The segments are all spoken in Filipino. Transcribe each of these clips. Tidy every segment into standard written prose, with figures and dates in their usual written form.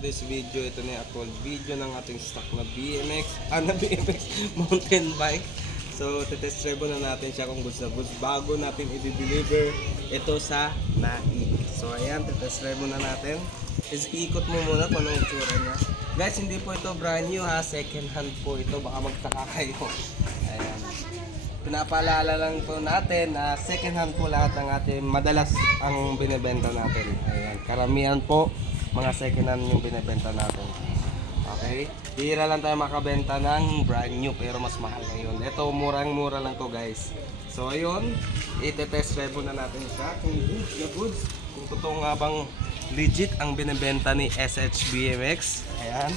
Today's video, ito na yung actual video ng ating stock na BMX, na BMX mountain bike. So, titest drive na natin siya kung goods na goods bago natin i-deliver ito sa NAI. So, ayan, titest drive muna natin. Ikot mo muna kung anong itsura niya. Guys, hindi po ito brand new ha, second hand po ito, baka magtaka kayo. Ayan. Pinapaalala lang po natin na second hand po lahat ng ating madalas ang binibenta natin. Ayan, karamihan po mga second hand yung binibenta natin. Okay? Hira lang tayo makabenta ng brand new pero mas mahal ngayon. Ito, murang-mura lang to guys. So ayun, ite-test drive na natin siya kung goods na goods. Kung totoo nga bang legit ang binibenta ni SH BMX. Ayan.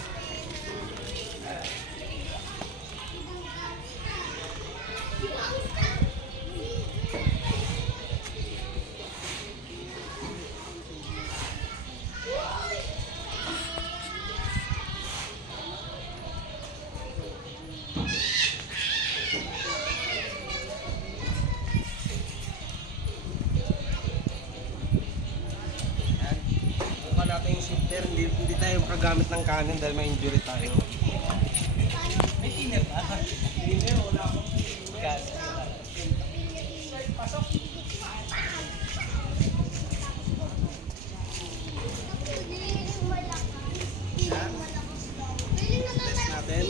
Natin yung shifter, hindi tayo makagamit ng kanin dahil may injury tayo. May tiner ba? Tiner, wala akong gas. Pasok! Yan. Test natin.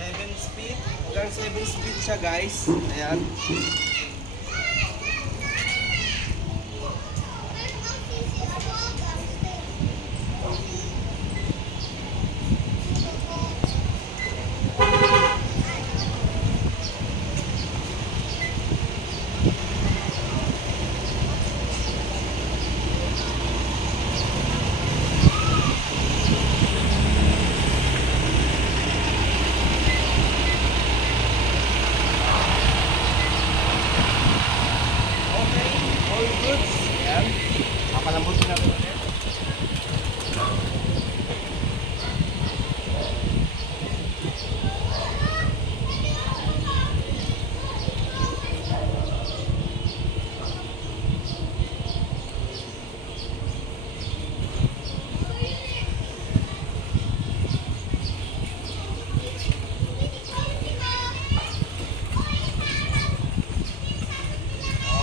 7 speed. Hanggang 7 speed siya guys. Ayan. Goods. Ayan. Papalambutin natin ulit.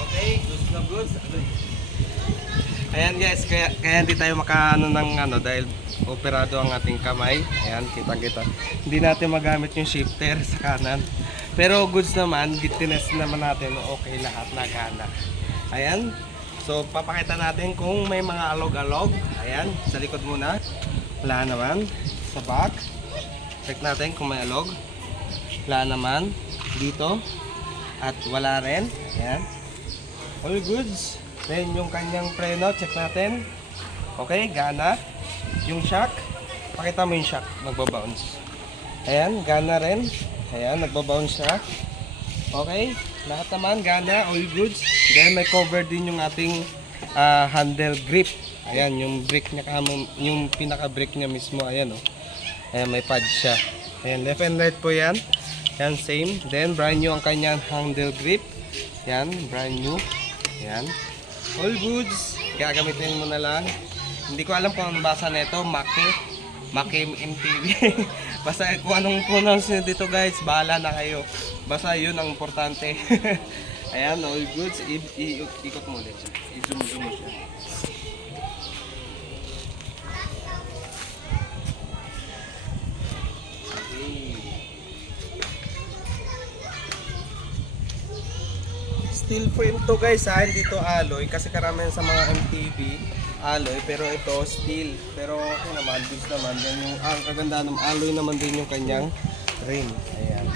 Okay, goods na goods. Ayan guys, kaya hindi tayo makaano ng dahil operado ang ating kamay. Ayan, kita-kita. Hindi natin magamit yung shifter sa kanan. Pero goods naman, tinest naman natin, okay lahat nagana. Ayan. So papakita natin kung may mga alog-alog. Ayan, sa likod muna. Wala naman. Sa back. Check natin kung may alog. Wala naman. Dito. At wala rin. Ayan. All goods. Then yung kanyang preno, check natin. Okay, gana. Yung shock, pakita mo yung shock, nagbabounce. Ayan, gana rin. Ayan, nagbabounce siya. Okay, lahat naman gana, all goods. Then may cover din yung ating handle grip. Ayan, yung brake niya, yung pinaka brake niya mismo. Ayan oh. Ayan, may pad siya. Ayan, left and right po yan. Ayan, same. Then brand new ang kanyang handle grip. Ayan, brand new. Ayan. All goods, gagamitin mo na lang. Hindi ko alam kung ang basa nito, Maki MTV. Basta kung anong pronounce nyo dito guys, bahala na kayo. Basta yun ang importante. Ayan, all goods, ikot mo ulit siya. I-zoom mo siya. Steel frame to guys ha, hindi to alloy kasi karamihan sa mga MTB alloy pero ito steel. Pero okay naman, goods naman. Yan yung kaganda ng alloy naman din yung kanyang rim. Ayan.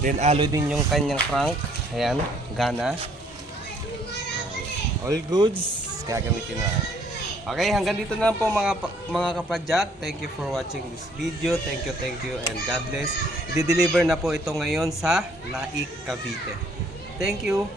Then alloy din yung kanyang crank. Ayan, gana. All goods, gagamitin na. Okay, hanggang dito na po mga kapadyak. Thank you for watching this video. Thank you and God bless. I-deliver na po ito ngayon sa Laik, Cavite. Thank you.